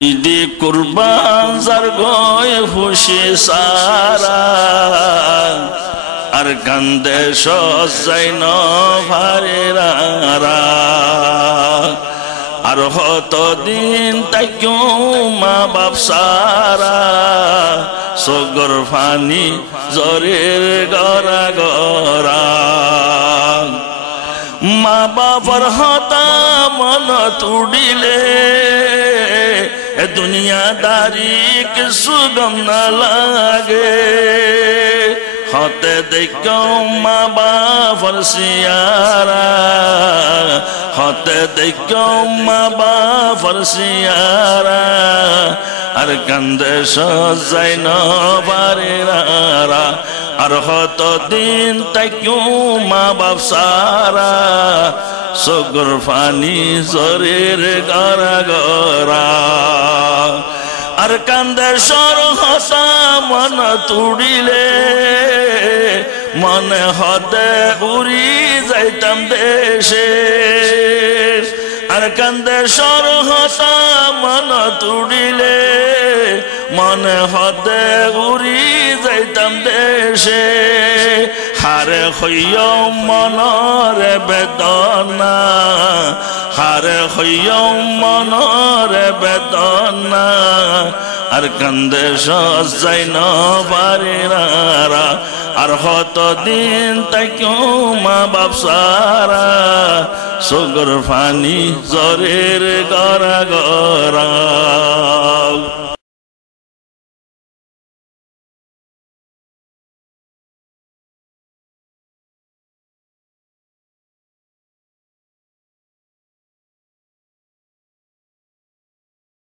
ঈদে কুরবান যার গয় খুশি সারা আর কান্দে সজাই ন ভারেরা আর হত দিন তাই মা বাপ সারা সগর ফানি জরের গরা গরা মা বাবার হতা মন তুড়িলে দুনিয়াদারি কিছু গম না লাগে হতে দেখো মা বাবার সিয়ারা হতে দেখো মা বাবার সিয়ারা আর কান্দে সজাই ন বারেরা আর হত দিন তাইও মা বাপ সারা সগর ফানি জরের গরা গরা আর কান্দে সর হসা মন তুড়িলে মনে হতে উড়ি যাইতাম দেশে আর কান্দে সর হসা মন তুড়িলে মনে হতে উড়ি যাইতাম দেশে হারে হইয় মনরে বেদনা হারে হইয় মনরে বেদনা আর কান্দে সজাই ন বারেরা আর হত দিন তাইও মা বাপ সারা সগর ফানি জরের গরা গরা